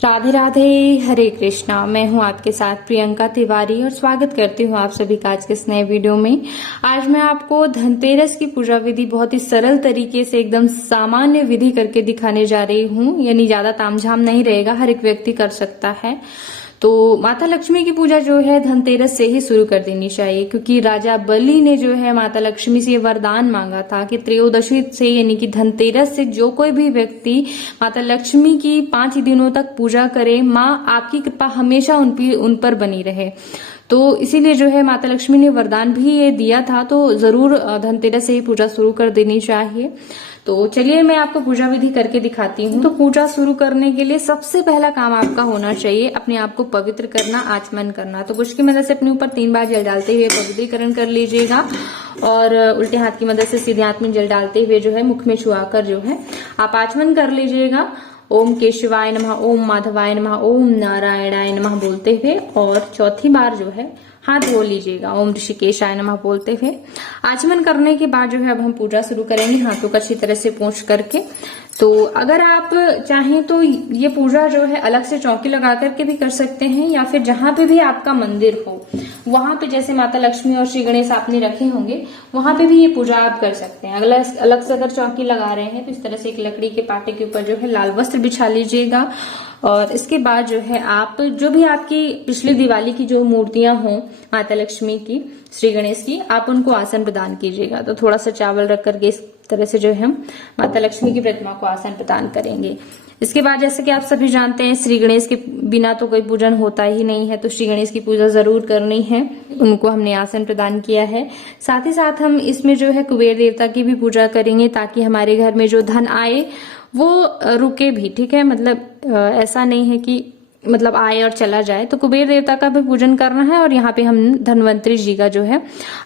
राधे राधे, हरे कृष्णा। मैं हूं आपके साथ प्रियंका तिवारी और स्वागत करती हूं आप सभी का आज के इस नए वीडियो में। आज मैं आपको धनतेरस की पूजा विधि बहुत ही सरल तरीके से एकदम सामान्य विधि करके दिखाने जा रही हूं, यानी ज्यादा तामझाम नहीं रहेगा, हर एक व्यक्ति कर सकता है। तो माता लक्ष्मी की पूजा जो है धनतेरस से ही शुरू कर देनी चाहिए, क्योंकि राजा बलि ने जो है माता लक्ष्मी से वरदान मांगा था कि त्रयोदशी से यानी कि धनतेरस से जो कोई भी व्यक्ति माता लक्ष्मी की 5 दिनों तक पूजा करे, माँ आपकी कृपा हमेशा उन पर बनी रहे। तो इसीलिए जो है माता लक्ष्मी ने वरदान भी ये दिया था, तो जरूर धनतेरस से ही पूजा शुरू कर देनी चाहिए। तो चलिए मैं आपको पूजा विधि करके दिखाती हूँ। तो पूजा शुरू करने के लिए सबसे पहला काम आपका होना चाहिए अपने आप को पवित्र करना, आचमन करना। तो कुछ की मदद से अपने ऊपर 3 बार जल डालते हुए पवित्रीकरण कर लीजिएगा और उल्टे हाथ की मदद से सीधे हाथ में जल डालते हुए जो है मुख में छुआकर जो है आप आचमन कर लीजिएगा। ओम केशवाय नमः, ओम माधवाय नमः, ओम नारायणाय नमः बोलते हुए और चौथी बार जो है हाथ धो लीजिएगा ओम ऋषिकेशाय नमः बोलते हुए। आचमन करने के बाद जो है अब हम पूजा शुरू करेंगे हाथों को अच्छी तरह से पोंछ करके। तो अगर आप चाहें तो ये पूजा जो है अलग से चौकी लगा करके भी कर सकते हैं, या फिर जहां पे भी आपका मंदिर हो वहां पे, जैसे माता लक्ष्मी और श्री गणेश आपने रखे होंगे वहां पे भी ये पूजा आप कर सकते हैं। अलग से अगर चौकी लगा रहे हैं तो इस तरह से एक लकड़ी के पाटे के ऊपर जो है लाल वस्त्र बिछा लीजिएगा और इसके बाद जो है आप जो भी आपकी पिछली दिवाली की जो मूर्तियां हों माता लक्ष्मी की, श्री गणेश की, आप उनको आसन प्रदान कीजिएगा। तो थोड़ा सा चावल रख करके इस तरह से जो है हम माता लक्ष्मी की प्रतिमा को आसन प्रदान करेंगे। इसके बाद जैसे कि आप सभी जानते हैं श्री गणेश के बिना तो कोई पूजन होता ही नहीं है, तो श्री गणेश की पूजा जरूर करनी है। उनको हमने आसन प्रदान किया है। साथ ही साथ हम इसमें जो है कुबेर देवता की भी पूजा करेंगे, ताकि हमारे घर में जो धन आए वो रुके भी, ठीक है। मतलब ऐसा नहीं है कि मतलब आए और चला जाए। तो कुबेर देवता का भी पूजन करना है और यहाँ पे हम धन्वंतरी जी का जो है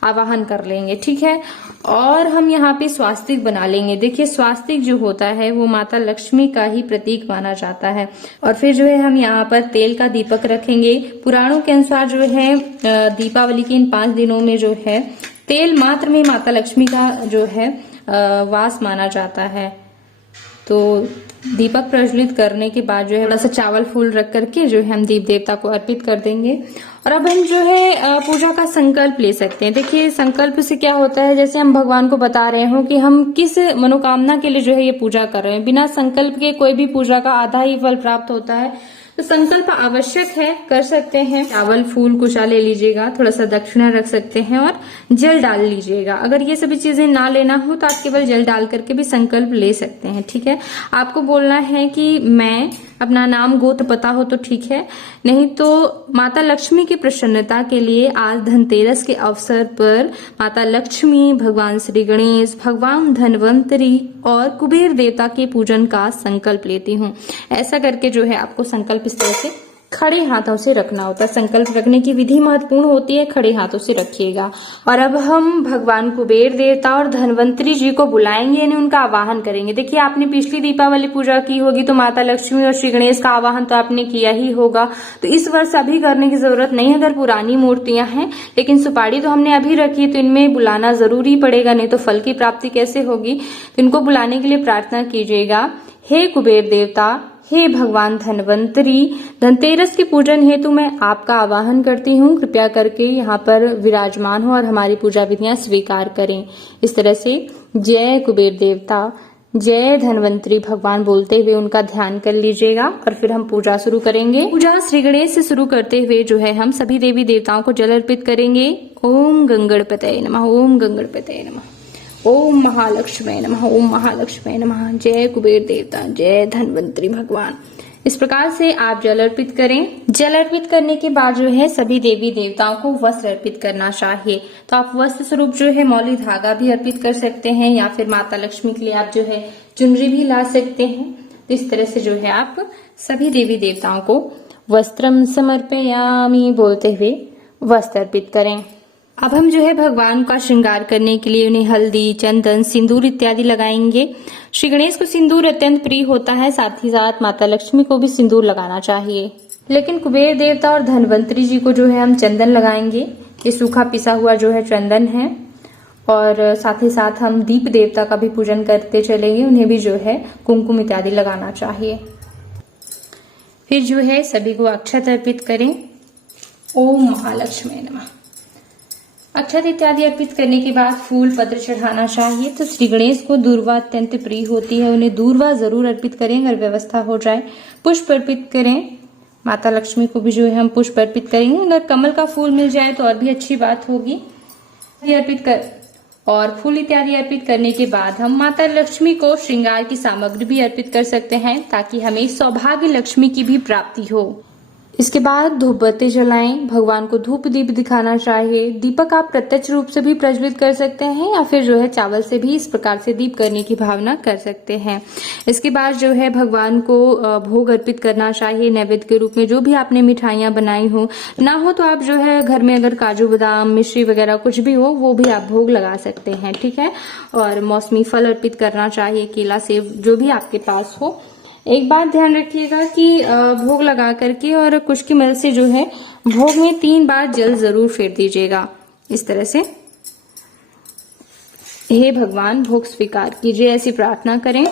आवाहन कर लेंगे, ठीक है। और हम यहाँ पे स्वास्तिक बना लेंगे। देखिए स्वास्तिक जो होता है वो माता लक्ष्मी का ही प्रतीक माना जाता है। और फिर जो है हम यहाँ पर तेल का दीपक रखेंगे। पुराणों के अनुसार जो है दीपावली के इन 5 दिनों में जो है तेल मात्र में माता लक्ष्मी का जो है वास माना जाता है। तो दीपक प्रज्वलित करने के बाद जो है थोड़ा सा चावल फूल रख करके जो है हम दीप देवता को अर्पित कर देंगे। और अब हम जो है पूजा का संकल्प ले सकते हैं। देखिए संकल्प से क्या होता है, जैसे हम भगवान को बता रहे हो कि हम किस मनोकामना के लिए जो है ये पूजा कर रहे हैं। बिना संकल्प के कोई भी पूजा का आधा ही फल प्राप्त होता है, तो संकल्प आवश्यक है, कर सकते हैं। चावल फूल कुशा ले लीजिएगा, थोड़ा सा दक्षिणा रख सकते हैं और जल डाल लीजिएगा। अगर ये सभी चीजें ना लेना हो तो आप केवल जल डाल करके भी संकल्प ले सकते हैं, ठीक है। आपको बोलना है कि मैं, अपना नाम गोत्र पता हो तो ठीक है, नहीं तो माता लक्ष्मी की प्रसन्नता के लिए आज धनतेरस के अवसर पर माता लक्ष्मी, भगवान श्री गणेश, भगवान धन्वंतरी और कुबेर देवता के पूजन का संकल्प लेती हूँ। ऐसा करके जो है आपको संकल्प इस तरह से खड़े हाथों से रखना होता है। संकल्प रखने की विधि महत्वपूर्ण होती है, खड़े हाथों से रखिएगा। और अब हम भगवान कुबेर देवता और धन्वंतरी जी को बुलाएंगे, यानी उनका आवाहन करेंगे। देखिए आपने पिछली दीपावली पूजा की होगी तो माता लक्ष्मी और श्री गणेश का आवाहन तो आपने किया ही होगा, तो इस वर्ष अभी करने की जरूरत नहीं अगर पुरानी मूर्तियां हैं। लेकिन सुपारी तो हमने अभी रखी, तो इनमें बुलाना जरूरी पड़ेगा, नहीं तो फल की प्राप्ति कैसे होगी। तो इनको बुलाने के लिए प्रार्थना कीजिएगा। हे कुबेर देवता, हे भगवान धन्वंतरी, धनतेरस के पूजन हेतु मैं आपका आवाहन करती हूँ। कृपया करके यहाँ पर विराजमान हो और हमारी पूजा विधियां स्वीकार करें। इस तरह से जय कुबेर देवता, जय धन्वंतरी भगवान बोलते हुए उनका ध्यान कर लीजिएगा और फिर हम पूजा शुरू करेंगे। पूजा श्री गणेश से शुरू करते हुए जो है हम सभी देवी देवताओं को जल अर्पित करेंगे। ओम गंगणपतये नमः, ओम गंगणपतये नमः, ओम महालक्ष्मी नमः, ओम महालक्ष्मी नमः, जय कुबेर देवता, जय धन्वंतरी भगवान। इस प्रकार से आप जल अर्पित करें। जल अर्पित करने के बाद जो है सभी देवी देवताओं को वस्त्र अर्पित करना चाहिए। तो आप वस्त्र स्वरूप जो है मौली धागा भी अर्पित कर सकते हैं, या फिर माता लक्ष्मी के लिए आप जो है चुनरी भी ला सकते हैं। तो इस तरह से जो है आप सभी देवी देवताओं को वस्त्रम समर्पयामि बोलते हुए वस्त्र अर्पित करें। अब हम जो है भगवान का श्रृंगार करने के लिए उन्हें हल्दी, चंदन, सिंदूर इत्यादि लगाएंगे। श्री गणेश को सिंदूर अत्यंत प्रिय होता है, साथ ही साथ माता लक्ष्मी को भी सिंदूर लगाना चाहिए। लेकिन कुबेर देवता और धन्वंतरी जी को जो है हम चंदन लगाएंगे। ये सूखा पिसा हुआ जो है चंदन है। और साथ ही साथ हम दीप देवता का भी पूजन करते चलेंगे, उन्हें भी जो है कुमकुम इत्यादि लगाना चाहिए। फिर जो है सभी को अक्षत अर्पित करें। ओम महालक्ष्मी नमः। अक्षत इत्यादि अर्पित करने के बाद फूल पत्र चढ़ाना चाहिए। तो श्री गणेश को दूर्वा अत्यंत प्रिय होती है, उन्हें दूर्वा जरूर अर्पित करें अगर व्यवस्था हो जाए। पुष्प अर्पित करें। माता लक्ष्मी को भी जो है हम पुष्प अर्पित करेंगे। अगर कमल का फूल मिल जाए तो और भी अच्छी बात होगी। अर्पित कर और फूल इत्यादि अर्पित करने के बाद हम माता लक्ष्मी को श्रृंगार की सामग्री भी अर्पित कर सकते हैं ताकि हमें सौभाग्य लक्ष्मी की भी प्राप्ति हो। इसके बाद धूप बत्ती जलाएं। भगवान को धूप दीप दिखाना चाहिए। दीपक आप प्रत्यक्ष रूप से भी प्रज्वलित कर सकते हैं या फिर जो है चावल से भी इस प्रकार से दीप करने की भावना कर सकते हैं। इसके बाद जो है भगवान को भोग अर्पित करना चाहिए नैवेद्य के रूप में। जो भी आपने मिठाइयां बनाई हो, ना हो तो आप जो है घर में अगर काजू बादाम मिश्री वगैरह कुछ भी हो वो भी आप भोग लगा सकते हैं, ठीक है। और मौसमी फल अर्पित करना चाहिए, केला सेब जो भी आपके पास हो। एक बात ध्यान रखिएगा कि भोग लगा करके और कुश की मदद से जो है भोग में 3 बार जल जरूर फेर दीजिएगा इस तरह से। हे भगवान भोग स्वीकार कीजिए, ऐसी प्रार्थना करें।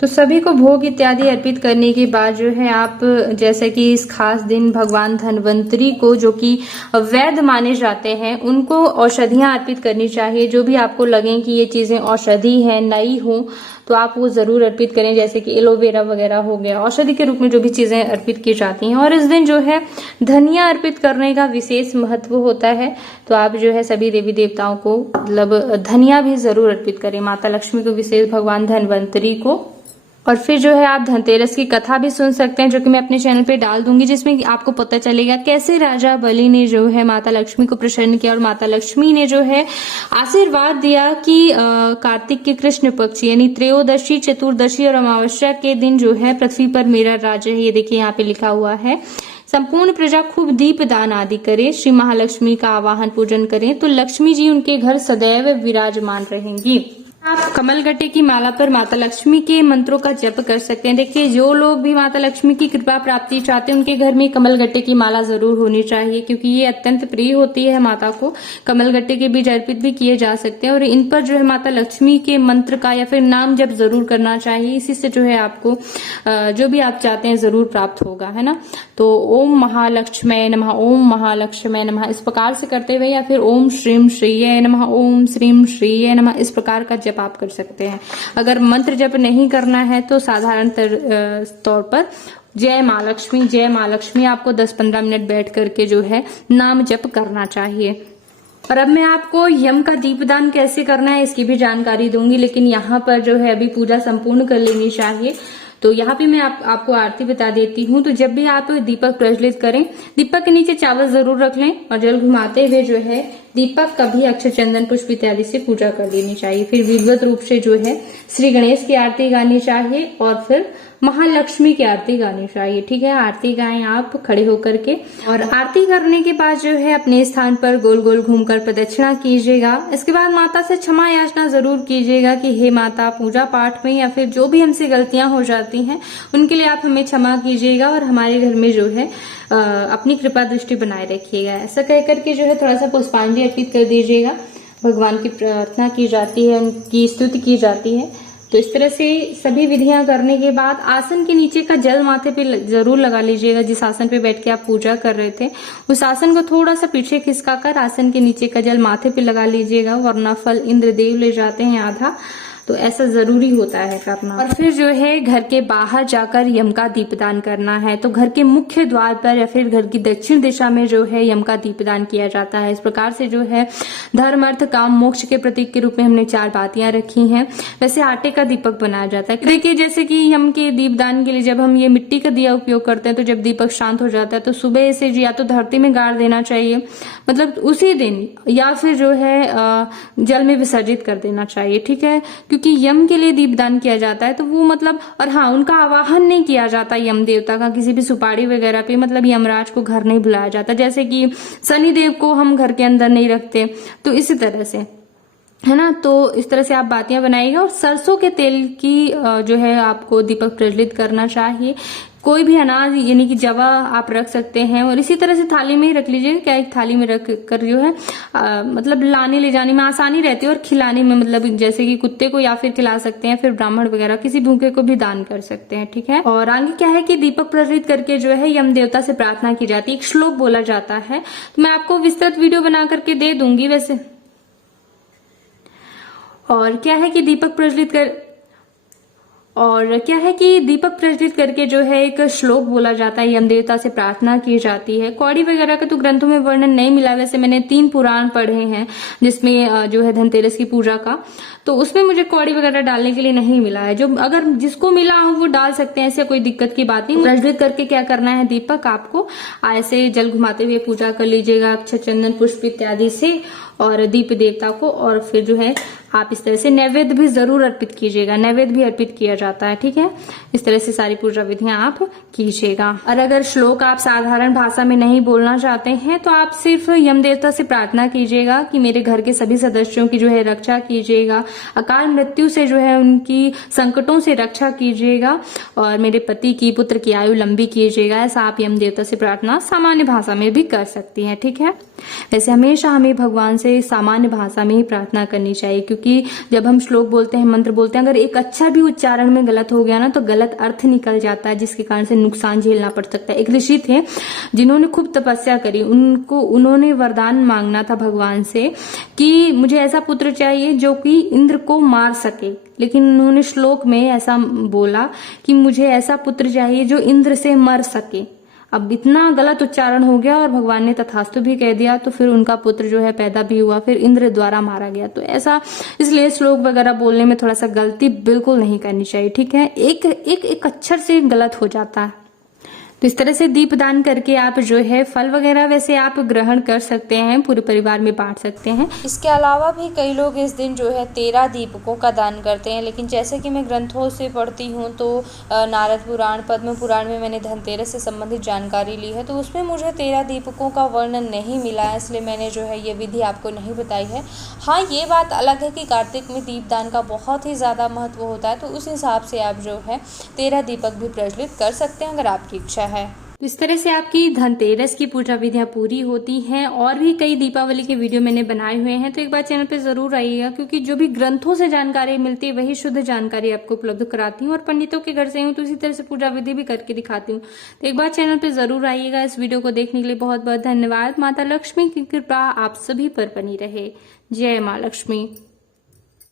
तो सभी को भोग इत्यादि अर्पित करने के बाद जो है आप जैसे कि इस खास दिन भगवान धन्वंतरी को जो कि वैद्य माने जाते हैं उनको औषधियां अर्पित करनी चाहिए। जो भी आपको लगे कि ये चीजें औषधि है, नई हो, तो आप वो जरूर अर्पित करें। जैसे कि एलोवेरा वगैरह हो गया, औषधि के रूप में जो भी चीजें अर्पित की जाती हैं। और इस दिन जो है धनिया अर्पित करने का विशेष महत्व होता है। तो आप जो है सभी देवी देवताओं को मतलब धनिया भी जरूर अर्पित करें। माता लक्ष्मी को विशेष, भगवान धन्वंतरी को। और फिर जो है आप धनतेरस की कथा भी सुन सकते हैं जो कि मैं अपने चैनल पे डाल दूंगी, जिसमें आपको पता चलेगा कैसे राजा बलि ने जो है माता लक्ष्मी को प्रसन्न किया और माता लक्ष्मी ने जो है आशीर्वाद दिया कि कार्तिक के कृष्ण पक्ष यानी त्रयोदशी, चतुर्दशी और अमावस्या के दिन जो है पृथ्वी पर मेरा राज्य है। ये देखिए यहाँ पे लिखा हुआ है। संपूर्ण प्रजा खूब दीप दान आदि करे, श्री महालक्ष्मी का आवाहन पूजन करें तो लक्ष्मी जी उनके घर सदैव विराजमान रहेंगी। आप कमलगट्टे की माला पर माता लक्ष्मी के मंत्रों का जप कर सकते हैं। देखिए जो लोग भी माता लक्ष्मी की कृपा प्राप्ति चाहते हैं उनके घर में कमलगट्टे की माला जरूर होनी चाहिए, क्योंकि ये अत्यंत प्रिय होती है माता को। कमलगट्टे के बीज अर्पित भी किए जा सकते हैं और इन पर जो है माता लक्ष्मी के मंत्र का या फिर नाम जप जरूर करना चाहिए। इसी से जो है आपको जो भी आप चाहते हैं जरूर प्राप्त होगा, है ना। तो ओम महालक्ष्मी नमः, ओम महालक्ष्मी नमः इस प्रकार से करते हुए या फिर ओम श्रीम श्रीये नमः, ओम श्रीम श्रीये नमः इस प्रकार का जप आप कर सकते हैं। अगर मंत्र जप नहीं करना है तो साधारण तौर पर जय मां लक्ष्मी आपको 10-15 मिनट बैठ करके जो है नाम जप करना चाहिए। और अब मैं आपको यम का दीपदान कैसे करना है इसकी भी जानकारी दूंगी, लेकिन यहाँ पर जो है अभी पूजा संपूर्ण कर लेनी चाहिए। तो यहाँ पे मैं आपको आरती बता देती हूँ। तो जब भी आप दीपक प्रज्वलित करें, दीपक के नीचे चावल जरूर रख लें और जल घुमाते हुए जो है दीपक कभी अक्षत चंदन पुष्प इत्यादि से पूजा कर लेनी चाहिए। फिर विधिवत रूप से जो है श्री गणेश की आरती गानी चाहिए और फिर महालक्ष्मी की आरती गानी चाहिए, ठीक है। आरती गाएं आप खड़े होकर के। और आरती करने के बाद जो है अपने स्थान पर गोल गोल घूमकर प्रदक्षिणा कीजिएगा। इसके बाद माता से क्षमा याचना जरूर कीजिएगा कि हे माता, पूजा पाठ में या फिर जो भी हमसे गलतियां हो जाती हैं उनके लिए आप हमें क्षमा कीजिएगा और हमारे घर में जो है अपनी कृपा दृष्टि बनाए रखिएगा। ऐसा कह करके जो है थोड़ा सा पुष्पांजलि अर्पित कर दीजिएगा। भगवान की प्रार्थना की जाती है, उनकी स्तुति की जाती है। तो इस तरह से सभी विधियां करने के बाद आसन के नीचे का जल माथे पे जरूर लगा लीजिएगा। जिस आसन पे बैठ के आप पूजा कर रहे थे उस आसन को थोड़ा सा पीछे खिसका कर आसन के नीचे का जल माथे पे लगा लीजिएगा, वरना फल इंद्रदेव ले जाते हैं आधा। तो ऐसा जरूरी होता है करना। और फिर जो है घर के बाहर जाकर यम का दीपदान करना है। तो घर के मुख्य द्वार पर या फिर घर की दक्षिण दिशा में जो है यम का दीपदान किया जाता है। इस प्रकार से जो है धर्म अर्थ काम मोक्ष के प्रतीक के रूप में हमने 4 बातियां रखी हैं। वैसे आटे का दीपक बनाया जाता है। देखिए जैसे कि यम के दीपदान के लिए जब हम ये मिट्टी का दिया उपयोग करते हैं तो जब दीपक शांत हो जाता है तो सुबह से या तो धरती में गाड़ देना चाहिए, मतलब उसी दिन, या फिर जो है जल में विसर्जित कर देना चाहिए, ठीक है। क्योंकि यम के लिए दीपदान किया जाता है तो वो मतलब, और हाँ, उनका आवाहन नहीं किया जाता यम देवता का किसी भी सुपारी वगैरह पे, मतलब यमराज को घर नहीं बुलाया जाता। जैसे कि शनि देव को हम घर के अंदर नहीं रखते, तो इसी तरह से, है ना। तो इस तरह से आप बातियां बनाइएगा। और सरसों के तेल की जो है आपको दीपक प्रज्वलित करना चाहिए। कोई भी अनाज यानी कि जवा आप रख सकते हैं, और इसी तरह से थाली में ही रख लीजिए। क्या एक थाली में रख कर जो है मतलब लाने ले जाने में आसानी रहती है, और खिलाने में मतलब जैसे कि कुत्ते को या फिर खिला सकते हैं, फिर ब्राह्मण वगैरह किसी भूखे को भी दान कर सकते हैं। ठीक है। और आगे क्या है कि दीपक प्रज्वलित करके जो है यम देवता से प्रार्थना की जाती है, एक श्लोक बोला जाता है। तो मैं आपको विस्तृत वीडियो बना करके दे दूंगी वैसे। और क्या है कि दीपक दीपक प्रज्वलित करके जो है एक श्लोक बोला जाता है, यम देवता से प्रार्थना की जाती है। कौड़ी वगैरह का तो ग्रंथों में वर्णन नहीं मिला, वैसे मैंने 3 पुराण पढ़े हैं जिसमें जो है धनतेरस की पूजा का, तो उसमें मुझे कौड़ी वगैरह डालने के लिए नहीं मिला है। जो अगर जिसको मिला हो वो डाल सकते हैं, ऐसे कोई दिक्कत की बात नहीं। प्रज्वलित करके क्या करना है, दीपक आपको ऐसे जल घुमाते हुए पूजा कर लीजिएगा अक्षत, चंदन, पुष्प इत्यादि से, और दीप देवता को। और फिर जो है आप इस तरह से नैवेद्य भी जरूर अर्पित कीजिएगा, नैवेद्य भी अर्पित किया जाता है। ठीक है। इस तरह से सारी पूजा विधियां आप कीजिएगा। और अगर श्लोक आप साधारण भाषा में नहीं बोलना चाहते हैं तो आप सिर्फ यम देवता से प्रार्थना कीजिएगा कि मेरे घर के सभी सदस्यों की जो है रक्षा कीजिएगा, अकाल मृत्यु से जो है उनकी संकटों से रक्षा कीजिएगा, और मेरे पति की, पुत्र की आयु लंबी कीजिएगा। ऐसा आप यम देवता से प्रार्थना सामान्य भाषा में भी कर सकती हैं। ठीक है। वैसे हमेशा हमें भगवान से सामान्य भाषा में ही प्रार्थना करनी चाहिए, क्योंकि जब हम श्लोक बोलते हैं, मंत्र बोलते हैं, अगर एक अक्षर भी उच्चारण में गलत हो गया ना तो गलत अर्थ निकल जाता है, जिसके कारण से नुकसान झेलना पड़ सकता है। एक ऋषि थे जिन्होंने खूब तपस्या करी, उन्होंने वरदान मांगना था भगवान से कि मुझे ऐसा पुत्र चाहिए जो कि इंद्र को मार सके, लेकिन उन्होंने श्लोक में ऐसा बोला कि मुझे ऐसा पुत्र चाहिए जो इंद्र से मर सके। अब इतना गलत उच्चारण हो गया और भगवान ने तथास्तु भी कह दिया, तो फिर उनका पुत्र जो है पैदा भी हुआ, फिर इंद्र द्वारा मारा गया। तो ऐसा इसलिए श्लोक वगैरह बोलने में थोड़ा सा गलती बिल्कुल नहीं करनी चाहिए। ठीक है। एक अक्षर से गलत हो जाता है। तो इस तरह से दीप दान करके आप जो है फल वगैरह वैसे आप ग्रहण कर सकते हैं, पूरे परिवार में बांट सकते हैं। इसके अलावा भी कई लोग इस दिन जो है 13 दीपकों का दान करते हैं, लेकिन जैसे कि मैं ग्रंथों से पढ़ती हूँ तो नारद पुराण, पद्म पुराण में मैंने धनतेरस से संबंधित जानकारी ली है, तो उसमें मुझे 13 दीपकों का वर्णन नहीं मिला है, इसलिए मैंने जो है ये विधि आपको नहीं बताई है। हाँ, ये बात अलग है कि कार्तिक में दीपदान का बहुत ही ज़्यादा महत्व होता है, तो उस हिसाब से आप जो है 13 दीपक भी प्रज्वलित कर सकते हैं अगर आपकी इच्छा है। तो इस तरह से आपकी धनतेरस की पूजा विधियां पूरी होती हैं। और भी कई दीपावली के वीडियो मैंने बनाए हुए हैं, तो एक बार चैनल पे जरूर आइएगा, क्योंकि जो भी ग्रंथों से जानकारी मिलती है वही शुद्ध जानकारी आपको उपलब्ध कराती हूँ, और पंडितों के घर से हूँ तो इसी तरह से पूजा विधि भी करके दिखाती हूँ। तो एक बार चैनल पे जरूर आइएगा। इस वीडियो को देखने के लिए बहुत बहुत धन्यवाद। माता लक्ष्मी की कृपा आप सभी पर बनी रहे। जय माँ लक्ष्मी।